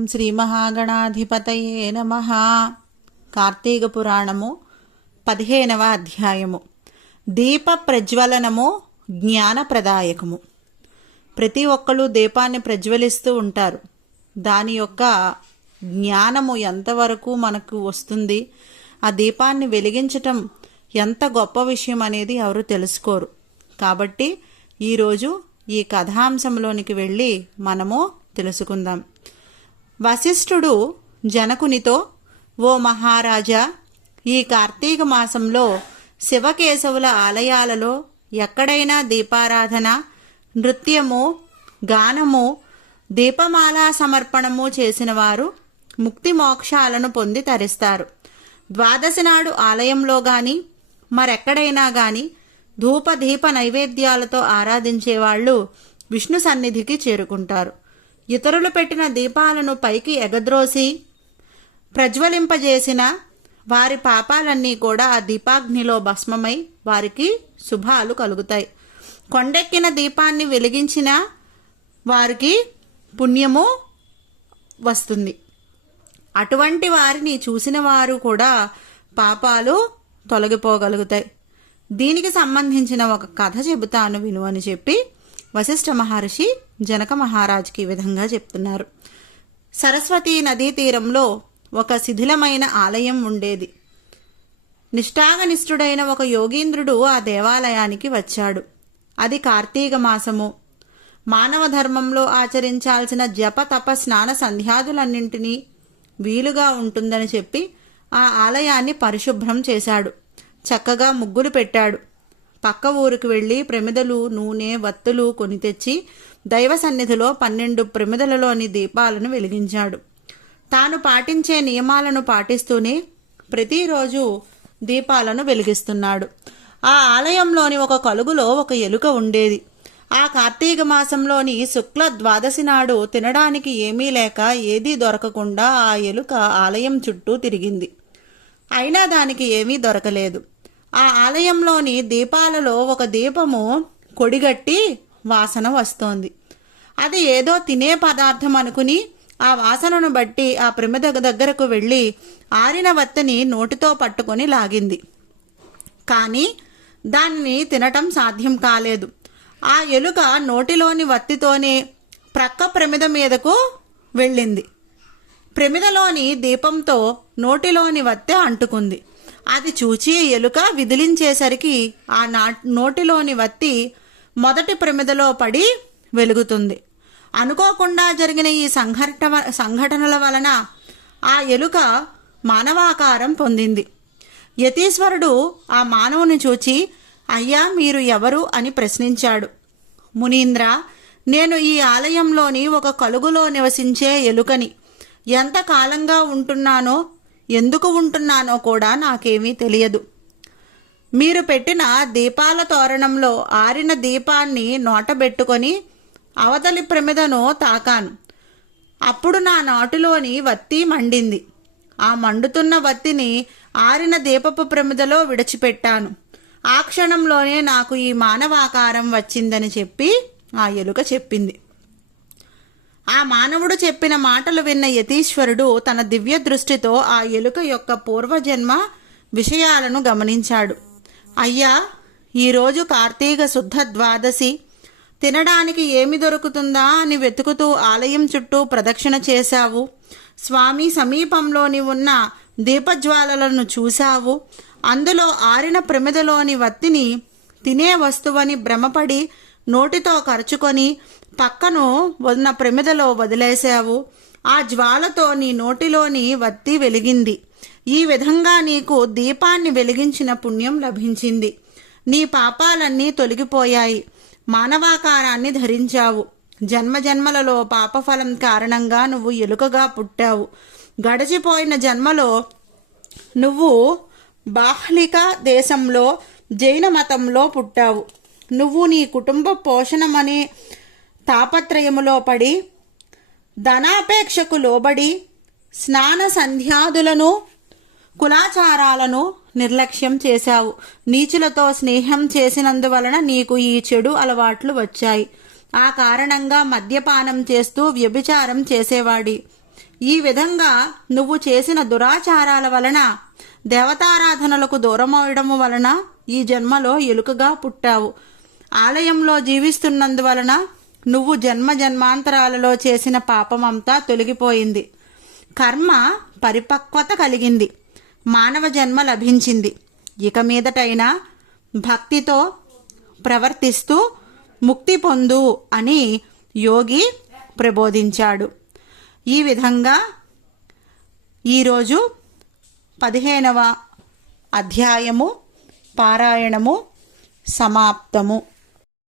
ఓం శ్రీ మహాగణాధిపతయే నమ. కార్తీక పురాణము పదిహేనవ అధ్యాయము. దీప ప్రజ్వలనము జ్ఞానప్రదాయకము. ప్రతి ఒక్కళ్ళు దీపాన్ని ప్రజ్వలిస్తూ ఉంటారు. దాని యొక్క జ్ఞానము ఎంతవరకు మనకు వస్తుంది ఆ దీపాన్ని వెలిగించటం ఎంత గొప్ప విషయం అనేది ఎవరు తెలుసుకోరు. కాబట్టి ఈరోజు ఈ కథాంశంలోనికి వెళ్ళి మనము తెలుసుకుందాం. వశిష్ఠుడు జనకునితో ఓ మహారాజా ఈ కార్తీక మాసంలో శివకేశవుల ఆలయాలలో ఎక్కడైనా దీపారాధన నృత్యము గానము దీపమాలా సమర్పణము చేసిన వారు ముక్తి మోక్షాలను పొంది తరిస్తారు. ద్వాదశి నాడు ఆలయంలో గాని మరెక్కడైనా గాని ధూప దీప నైవేద్యాలతో ఆరాధించే వాళ్ళు విష్ణు సన్నిధికి చేరుకుంటారు. ఇతరులు పెట్టిన దీపాలను పైకి ఎగద్రోసి ప్రజ్వలింపజేసిన వారి పాపాలన్నీ కూడా ఆ దీపాగ్నిలో భస్మమై వారికి శుభాలు కలుగుతాయి. కొండెక్కిన దీపాన్ని వెలిగించిన వారికి పుణ్యము వస్తుంది. అటువంటి వారిని చూసిన వారు కూడా పాపాలు తొలగిపోగలుగుతాయి. దీనికి సంబంధించిన ఒక కథ చెబుతాను విను అని చెప్పి వశిష్ఠ మహర్షి జనక మహారాజుకి ఈ విధంగా చెప్తున్నారు. సరస్వతీ నదీ తీరంలో ఒక శిథిలమైన ఆలయం ఉండేది. నిష్ఠాగనిష్ఠుడైన ఒక యోగీంద్రుడు ఆ దేవాలయానికి వచ్చాడు. అది కార్తీక మాసము. మానవ ధర్మంలో ఆచరించాల్సిన జప తప స్నాన సంధ్యాదులన్నింటినీ వీలుగా ఉంటుందని చెప్పి ఆ ఆలయాన్ని పరిశుభ్రం చేశాడు. చక్కగా ముగ్గులు పెట్టాడు. పక్క ఊరికి వెళ్ళి ప్రమిదలు నూనె వత్తులు కొని తెచ్చి దైవ సన్నిధిలో పన్నెండు ప్రమిదలలోని దీపాలను వెలిగించాడు. తాను పాటించే నియమాలను పాటిస్తూనే ప్రతిరోజు దీపాలను వెలిగిస్తున్నాడు. ఆ ఆలయంలోని ఒక కలుగులో ఒక ఎలుక ఉండేది. ఆ కార్తీక మాసంలోని శుక్ల ద్వాదశి నాడు తినడానికి ఏమీ లేక ఏదీ దొరకకుండా ఆ ఎలుక ఆలయం చుట్టూ తిరిగింది. అయినా దానికి ఏమీ దొరకలేదు. ఆ ఆలయంలోని దీపాలలో ఒక దీపము కొడిగట్టి వాసన వస్తోంది. అది ఏదో తినే పదార్థం అనుకుని ఆ వాసనను బట్టి ఆ ప్రమిద దగ్గరకు వెళ్ళి ఆరిన వత్తని నోటితో పట్టుకొని లాగింది. కానీ దాన్ని తినటం సాధ్యం కాలేదు. ఆ ఎలుక నోటిలోని వత్తితోనే ప్రక్క ప్రమిద మీదకు వెళ్ళింది. ప్రమిదలోని దీపంతో నోటిలోని వత్తె అంటుకుంది. అది చూచి ఎలుక విదిలించేసరికి ఆ నా నోటిలోని వత్తి మొదటి ప్రమిదలో పడి వెలుగుతుంది. అనుకోకుండా జరిగిన ఈ సంఘట సంఘటనల వలన ఆ ఎలుక మానవాకారం పొందింది. యతీశ్వరుడు ఆ మానవుని చూచి అయ్యా మీరు ఎవరు? అని ప్రశ్నించాడు. మునీంద్ర నేను ఈ ఆలయంలోని ఒక కలుగులో నివసించే ఎలుకని. ఎంత కాలంగా ఉంటున్నానో ఎందుకు ఉంటున్నానో కూడా నాకేమీ తెలియదు. మీరు పెట్టిన దీపాల తోరణంలో ఆరిన దీపాన్ని నోటబెట్టుకొని అవతలి ప్రమిదను తాకాను. అప్పుడు నా నాటులోని వత్తి మండింది. ఆ మండుతున్న వత్తిని ఆరిన దీపపు ప్రమిదలో విడిచిపెట్టాను. ఆ క్షణంలోనే నాకు ఈ మానవాకారం వచ్చిందని చెప్పి ఆ ఎలుక చెప్పింది. ఆ మానవుడు చెప్పిన మాటలు విన్న యతీశ్వరుడు తన దివ్య దృష్టితో ఆ ఎలుక యొక్క పూర్వజన్మ విషయాలను గమనించాడు. అయ్యా ఈరోజు కార్తీక శుద్ధ ద్వాదశి. తినడానికి ఏమి దొరుకుతుందా అని వెతుకుతూ ఆలయం చుట్టూ ప్రదక్షిణ చేశావు. స్వామి సమీపంలోని ఉన్న దీపజ్వాలలను చూశావు. అందులో ఆరిన ప్రమిదలోని వత్తిని తినే వస్తువని భ్రమపడి నోటితో ఖర్చుకొని పక్కను ఉన్న ప్రమిదలో వదిలేశావు. ఆ జ్వాలతో నీ నోటిలోని వత్తి వెలిగింది. ఈ విధంగా నీకు దీపాన్ని వెలిగించిన పుణ్యం లభించింది. నీ పాపాలన్నీ తొలగిపోయాయి. మానవాకారాన్ని ధరించావు. జన్మజన్మలలో పాపఫలం కారణంగా నువ్వు ఎలుకగా పుట్టావు. గడిచిపోయిన జన్మలో నువ్వు బాహ్లిక దేశంలో జైన మతంలో పుట్టావు. నువ్వు నీ కుటుంబ పోషణమనే తాపత్రయములో పడి ధనాపేక్షకు లోబడి స్నాన సంధ్యాదులను కులాచారాలను నిర్లక్ష్యం చేశావు. నీచులతో స్నేహం చేసినందువలన నీకు ఈ చెడు అలవాట్లు వచ్చాయి. ఆ కారణంగా మద్యపానం చేస్తూ వ్యభిచారం చేసేవాడి. ఈ విధంగా నువ్వు చేసిన దురాచారాల వలన దేవతారాధనలకు దూరమవడము వలన ఈ జన్మలో ఎలుకగా పుట్టావు. ఆలయంలో జీవిస్తున్నందువలన నువ్వు జన్మ జన్మాంతరాలలో చేసిన పాపమంతా తొలగిపోయింది. కర్మ పరిపక్వత కలిగింది. మానవ జన్మ లభించింది. ఇక మీదటైనా భక్తితో ప్రవర్తిస్తూ ముక్తి పొందు అని యోగి ప్రబోధించాడు. ఈ విధంగా ఈరోజు పదిహేనవ అధ్యాయము పారాయణము సమాప్తము.